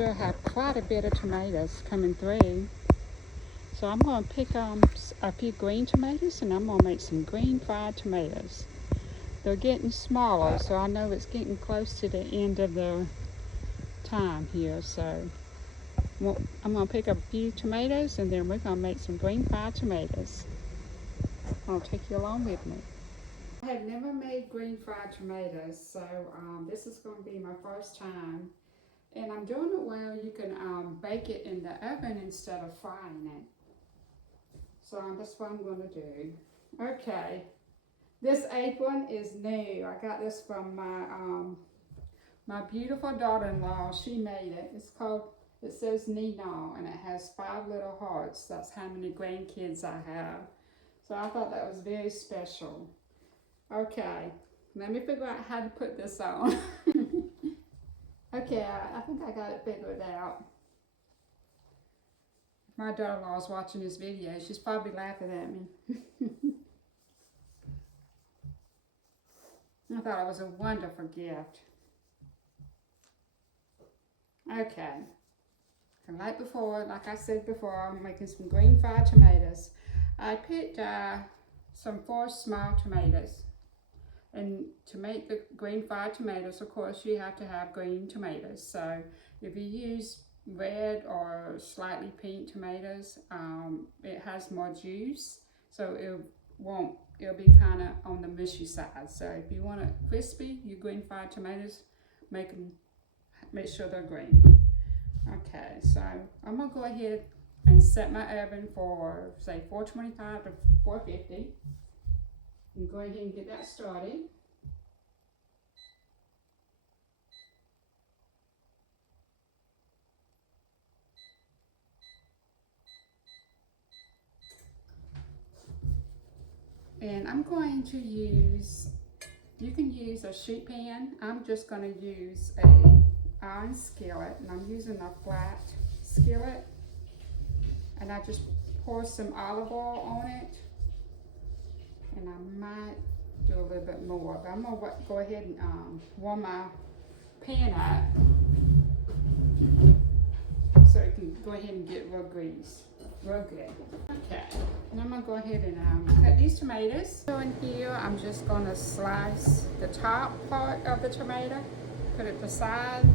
still have quite a bit of tomatoes coming through. So I'm going to pick a few green tomatoes, and I'm going to make some green fried tomatoes. They're getting smaller, so I know it's getting close to the end of the time here. So I'm going to pick up a few tomatoes, and then we're going to make some green fried tomatoes. I'll take you along with me. I had never made green fried tomatoes, so this is going to be my first time. And I'm doing it where you can bake it in the oven instead of frying it. So that's what I'm going to do. Okay, this apron is new. I got this from my beautiful daughter-in-law. She made it. It says Nino, and it has 5 little hearts. That's how many grandkids I have. So I thought that was very special. Okay, let me figure out how to put this on. Okay, I think I got it figured out. My daughter-in-law is watching this video. She's probably laughing at me. I thought it was a wonderful gift. Okay. And like I said before, I'm making some green fried tomatoes. I picked some 4 small tomatoes. And to make the green fried tomatoes, of course, you have to have green tomatoes. So if you use red or slightly pink tomatoes, it has more juice, so it'll be kind of on the mushy side. So if you want it crispy, your green fried tomatoes, make sure they're green. Okay, so I'm gonna go ahead and set my oven for say 425 to 450, and go ahead and get that started. And I'm going to use, you can use a sheet pan. I'm just going to use a iron skillet, and I'm using a flat skillet. And I just pour some olive oil on it. And I might do a little bit more, but I'm going to go ahead and warm my pan up so it can go ahead and get real grease. Real good. Okay, and I'm going to go ahead and cut these tomatoes. So in here, I'm just going to slice the top part of the tomato, put it aside,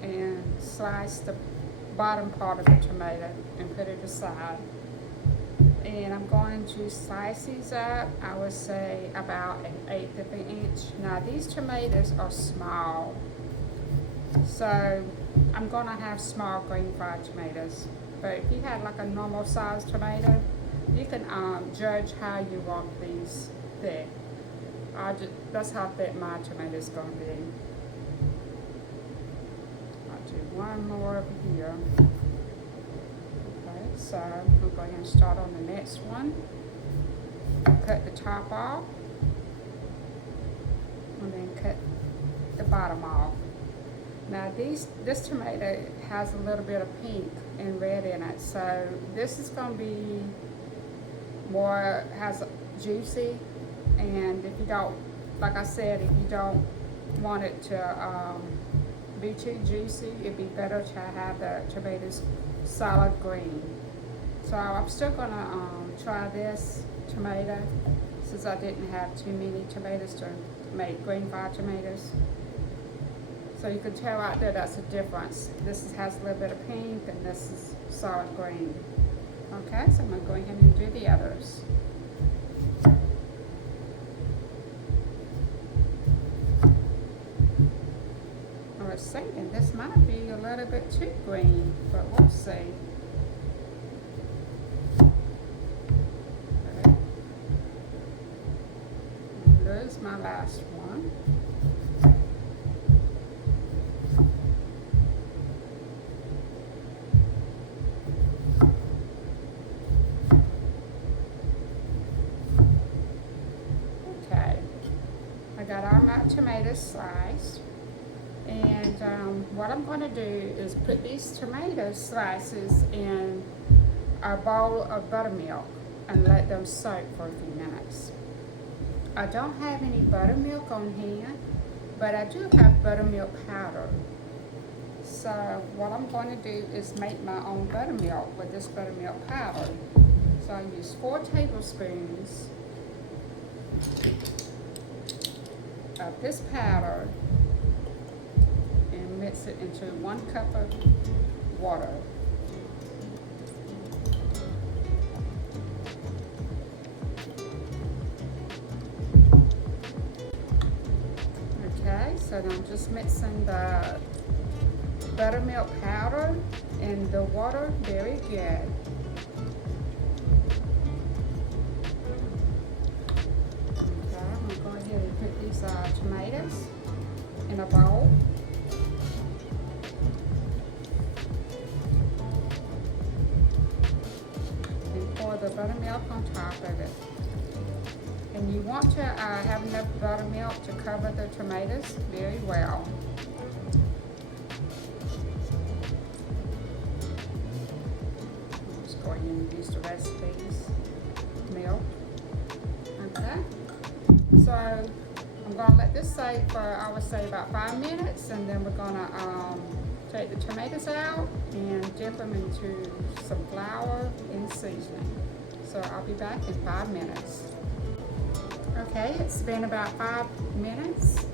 and slice the bottom part of the tomato and put it aside. And I'm going to slice these up, I would say about 1/8 of an inch. Now these tomatoes are small, so I'm going to have small green fried tomatoes. But if you had like a normal sized tomato, you can judge how you want these thick. That's how thick my tomato is going to be. I'll do one more over here. Okay, so we'll go ahead and start on the next one. Cut the top off, and then cut the bottom off. Now this tomato has a little bit of pink and red in it, so this is going to be more, has juicy. And if you don't, like I said, if you don't want it to be too juicy, it'd be better to have the tomatoes solid green. So I'm still going to try this tomato, since I didn't have too many tomatoes to make green fried tomatoes. So you can tell out there that's a difference. This has a little bit of pink, and this is solid green. Okay, so I'm going to go ahead and do the others. I was thinking this might be a little bit too green, but we'll see. Okay. And there's my last one. I got all my tomatoes sliced, and what I'm going to do is put these tomato slices in a bowl of buttermilk and let them soak for a few minutes. I don't have any buttermilk on hand, but I do have buttermilk powder. So what I'm going to do is make my own buttermilk with this buttermilk powder. So I use 4 tablespoons of this powder and mix it into 1 cup of water. Okay, so I'm just mixing the buttermilk powder and the water very good. Okay, I'm going to go ahead and put these tomatoes in a bowl. And pour the buttermilk on top of it. And you want to have enough buttermilk to cover the tomatoes very well. Just go ahead and use the rest of these milk. Okay. So I'm going to let this sit for, I would say, about 5 minutes, and then we're going to take the tomatoes out and dip them into some flour and seasoning. So I'll be back in 5 minutes. Okay, it's been about 5 minutes,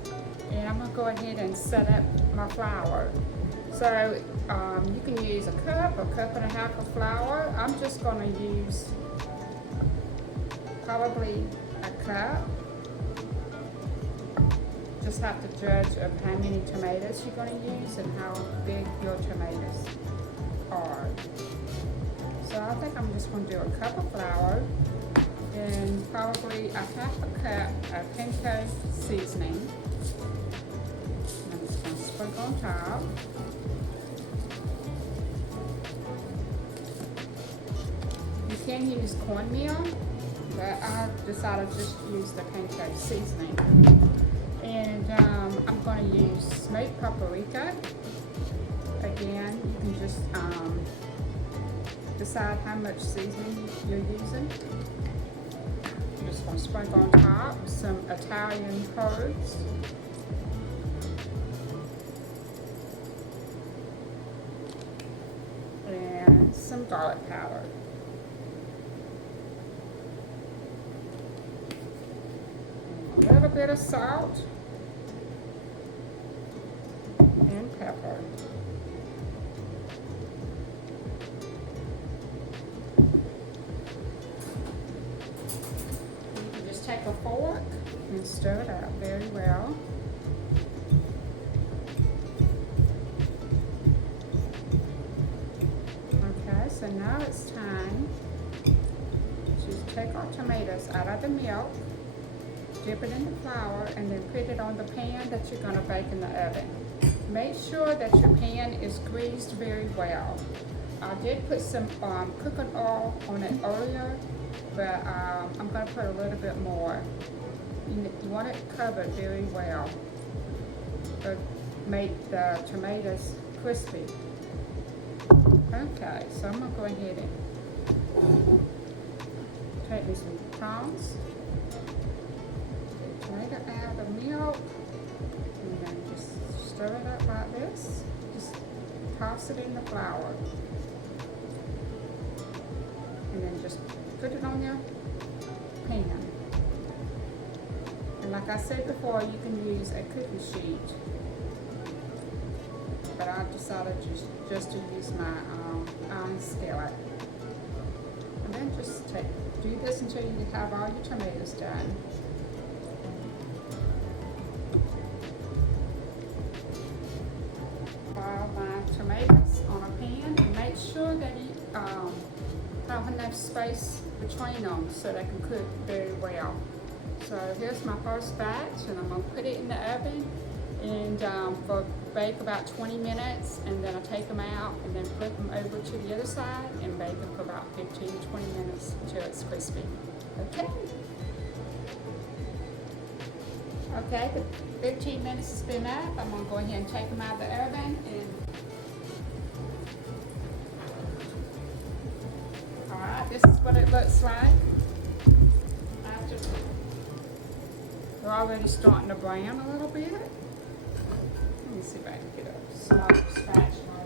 and I'm going to go ahead and set up my flour. So you can use a cup or cup and a half of flour. I'm just going to use probably a cup. Just have to judge of how many tomatoes you're going to use and how big your tomatoes are. So I think I'm just going to do a cup of flour and probably a half a cup of Panko seasoning. I'm just going to sprinkle on top. You can use cornmeal, but I decided to just use the Panko seasoning. And I'm going to use smoked paprika. Again, you can just decide how much seasoning you're using. I'm just going to sprinkle on top some Italian herbs. And some garlic powder. And a little bit of salt and pepper. Take a fork and stir it up very well. Okay, so now it's time to take our tomatoes out of the milk, dip it in the flour, and then put it on the pan that you're going to bake in the oven. Make sure that your pan is greased very well. I did put some cooking oil on it earlier, but I'm going to put a little bit more. You want it covered very well, but make the tomatoes crispy. Okay, so I'm going to go ahead and take me some tongs, get the tomato out of the milk, and then just stir it up like this. Just toss it in the flour, and then just put it on your pan. And like I said before, you can use a cookie sheet, but I decided just to use my iron skillet. And then just do this until you have all your tomatoes done. Pile my tomatoes on a pan, and make sure that you have enough space between them so they can cook very well. So here's my first batch, and I'm going to put it in the oven and bake about 20 minutes, and then I take them out and then flip them over to the other side and bake them for about 15 to 20 minutes until it's crispy. Okay. Okay, the 15 minutes has been up. I'm going to go ahead and take them out of the oven. Alright, this is what it looks like. They're already starting to brown a little bit. me see if I can get a small spatula.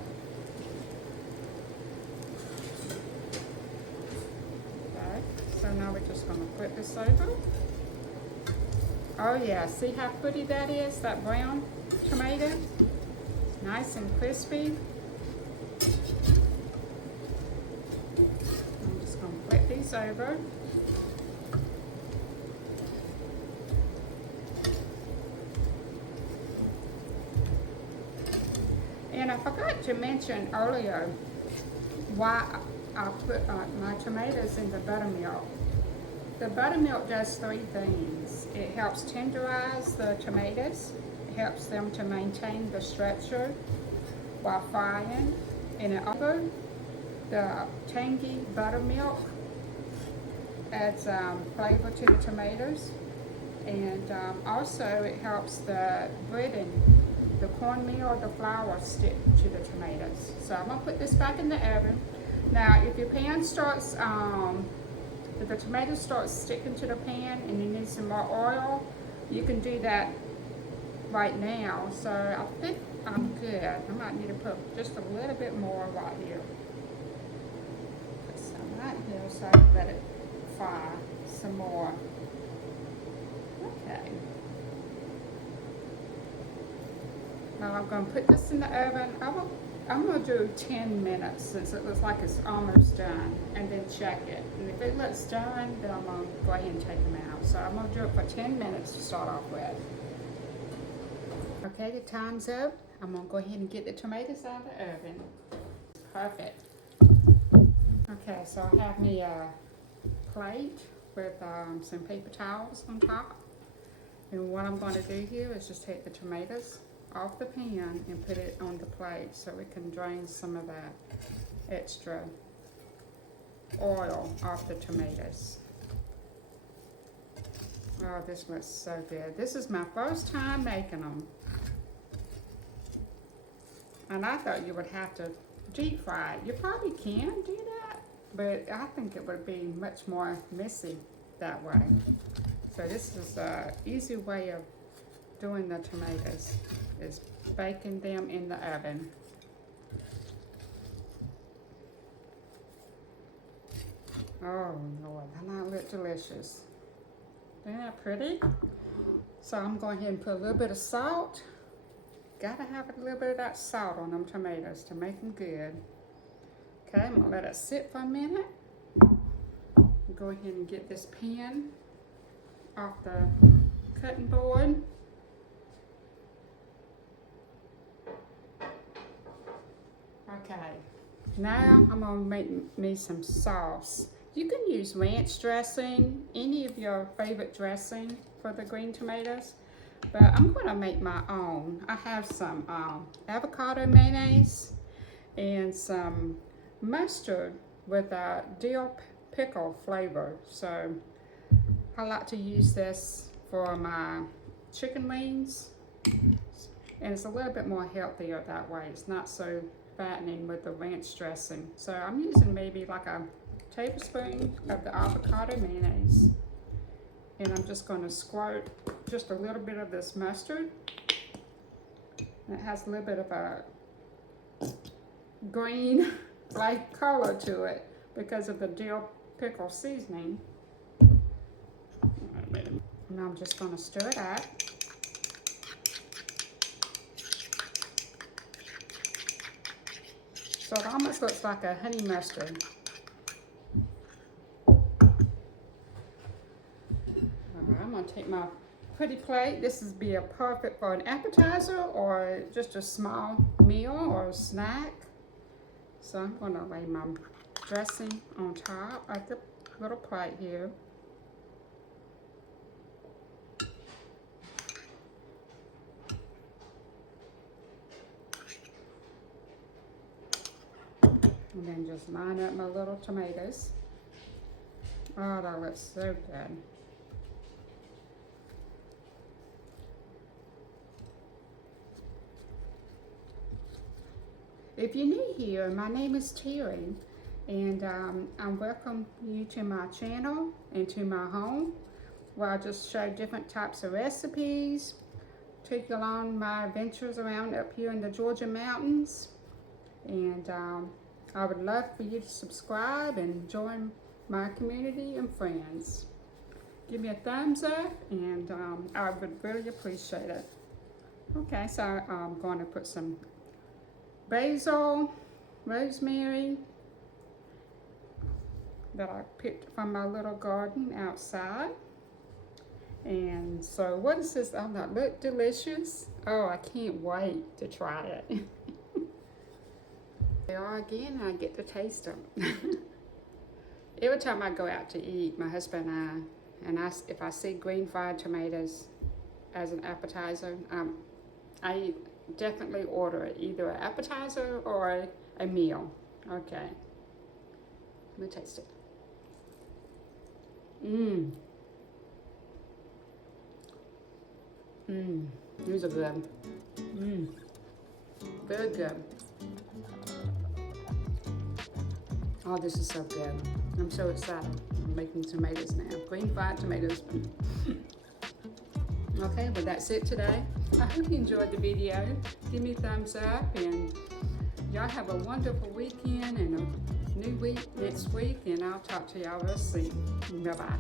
Okay, so now we're just going to flip this over. Oh yeah, see how pretty that is, that brown tomato? Nice and crispy. I'm just going to flip these over. And I forgot to mention earlier why I put my tomatoes in the buttermilk. The buttermilk does three things. It helps tenderize the tomatoes. It helps them to maintain the structure while frying. And it also, the tangy buttermilk adds flavor to the tomatoes. And also it helps the breading, the cornmeal, the flour stick to the tomatoes. So I'm gonna put this back in the oven. Now, if your pan starts, if the tomatoes start sticking to the pan and you need some more oil, you can do that right now. So I think I'm good. I might need to put just a little bit more right here. Put some right here so I can let it fry some more. Okay. Now I'm going to put this in the oven. I'm going to do 10 minutes since it looks like it's almost done, and then check it. And if it looks done, then I'm going to go ahead and take them out. So I'm going to do it for 10 minutes to start off with. Okay, the time's up. I'm going to go ahead and get the tomatoes out of the oven. Perfect. Okay, so I have me a plate with some paper towels on top. And what I'm going to do here is just take the tomatoes off the pan and put it on the plate so we can drain some of that extra oil off the tomatoes. Oh, this looks so good. This is my first time making them. And I thought you would have to deep fry it. You probably can do that, but I think it would be much more messy that way. So this is an easy way of doing the tomatoes, is baking them in the oven. Oh Lord, that might look delicious. Isn't that pretty? So I'm going ahead and put a little bit of salt. Gotta have a little bit of that salt on them tomatoes to make them good. Okay, I'm gonna let it sit for a minute. Go ahead and get this pan off the cutting board. Okay, now I'm gonna make me some sauce. You can use ranch dressing, any of your favorite dressing for the green tomatoes, but I'm gonna make my own. I have some avocado mayonnaise and some mustard with a dill pickle flavor. So I like to use this for my chicken wings, and it's a little bit more healthier that way. It's not so fattening with the ranch dressing. So I'm using maybe like a tablespoon of the avocado mayonnaise, and I'm just going to squirt just a little bit of this mustard. And it has a little bit of a green like color to it because of the dill pickle seasoning. And I'm just going to stir it up. So it almost looks like a honey mustard. Alright, I'm going to take my pretty plate. This is be a perfect for an appetizer or just a small meal or a snack. So I'm going to lay my dressing on top of the little plate here. And then just line up my little tomatoes. Oh, that looks so good. If you're new here, my name is Terry, and I welcome you to my channel and to my home, where I just show different types of recipes take you along my adventures around up here in the Georgia mountains. And I would love for you to subscribe and join my community and friends. Give me a thumbs up, and I would really appreciate it. Okay, so I'm going to put some basil, rosemary that I picked from my little garden outside. And so what is this? Oh, that look delicious. Oh, I can't wait to try it. They are again, I get to taste them. Every time I go out to eat, my husband and I, if I see green fried tomatoes as an appetizer, I definitely order it, either an appetizer or a meal. Okay, let me taste it. These are good. Very good. Oh, this is so good. I'm so excited. I'm making tomatoes now. Green fried tomatoes. Okay, well that's it today. I hope you enjoyed the video. Give me a thumbs up, and y'all have a wonderful weekend and a new week next week, and I'll talk to y'all real soon. Bye-bye.